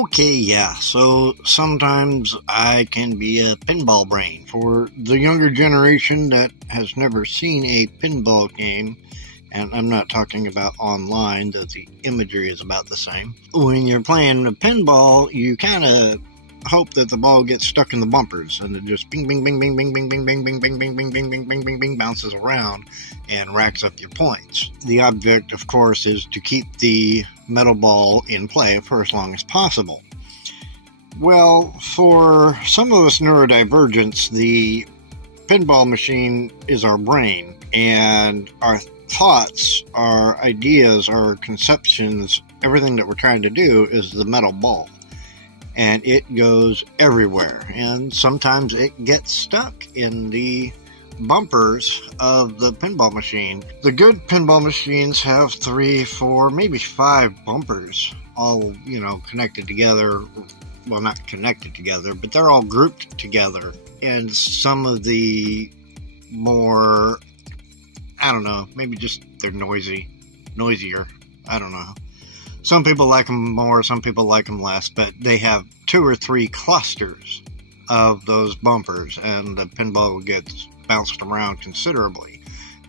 Okay, yeah, so sometimes I can be a pinball brain. For the younger generation that has never seen a pinball game, and I'm not talking about online, though the imagery is about the same. When you're playing a pinball, you kind of hope that the ball gets stuck in the bumpers and it just bing, bing, bing, bing, bing, bing, bing, bing, bing, bing, bing, bing, bing, bing, bing, bing, bing, bounces around and racks up your points. The object, of course, is to keep the metal ball in play for as long as possible. Well, for some of us neurodivergents, the pinball machine is our brain, and our thoughts, our ideas, our conceptions, everything that we're trying to do is the metal ball. And it goes everywhere, and sometimes it gets stuck in the bumpers of the pinball machine. The good pinball machines have 3, 4, maybe 5 bumpers, all, connected together. Well, not connected together, but they're all grouped together. And some of the more, maybe just they're noisier. I don't know. Some people like them more, some people like them less, but they have 2 or 3 clusters of those bumpers, and the pinball gets bounced around considerably.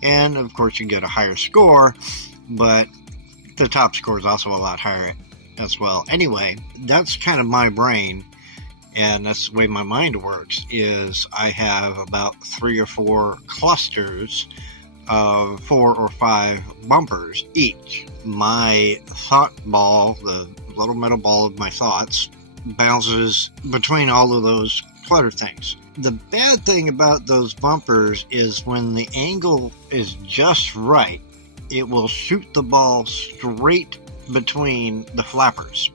And, of course, you get a higher score, but the top score is also a lot higher as well. Anyway, that's kind of my brain, and that's the way my mind works, is I have about 3 or 4 clusters of 4 or 5 bumpers each. My thought ball, the little metal ball of my thoughts, bounces between all of those clutter things. The bad thing about those bumpers is when the angle is just right, it will shoot the ball straight between the flappers.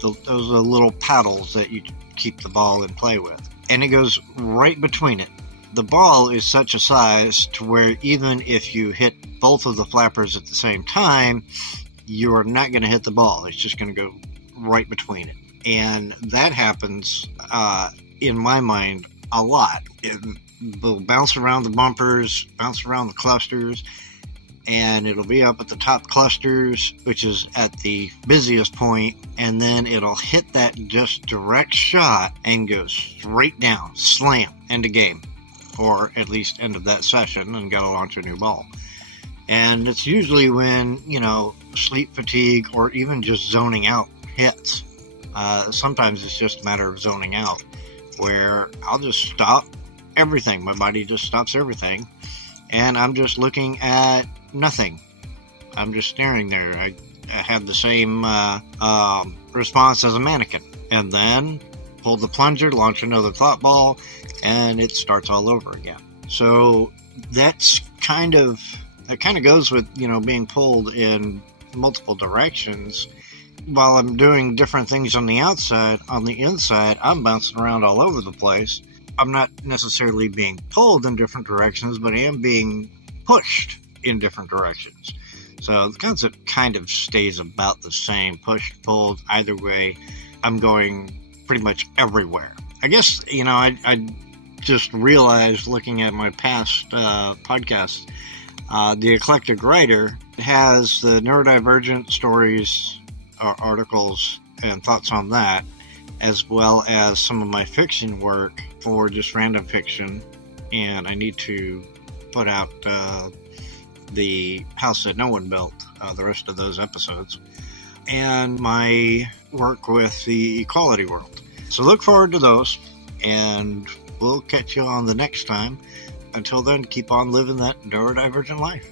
Those are little paddles that you keep the ball in play with. And it goes right between it. The ball is such a size to where even if you hit both of the flappers at the same time, you're not going to hit the ball. It's just going to go right between it. And that happens, in my mind, a lot. It will bounce around the bumpers, bounce around the clusters, and it'll be up at the top clusters, which is at the busiest point, and then it'll hit that just direct shot and go straight down, slam, end of game. Or at least end of that session, and gotta launch a new ball. And it's usually when, sleep fatigue or even just zoning out hits. Sometimes it's just a matter of zoning out, where I'll just stop everything. My body just stops everything, and I'm just looking at nothing. I'm just staring there. I have the same response as a mannequin. And then pull the plunger, launch another thought ball, and it starts all over again. So that kind of goes with, being pulled in multiple directions. While I'm doing different things on the outside, on the inside, I'm bouncing around all over the place. I'm not necessarily being pulled in different directions, but I am being pushed in different directions. So the concept kind of stays about the same, pushed, pulled, either way. I'm going pretty much everywhere. I guess, I just realized looking at my past podcasts, the Eclectic Writer has the neurodivergent stories, articles, and thoughts on that, as well as some of my fiction work for just random fiction. And I need to put out the House That No One Built, the rest of those episodes, and my work with the equality world. So look forward to those, and we'll catch you on the next time. Until then, keep on living that neurodivergent life.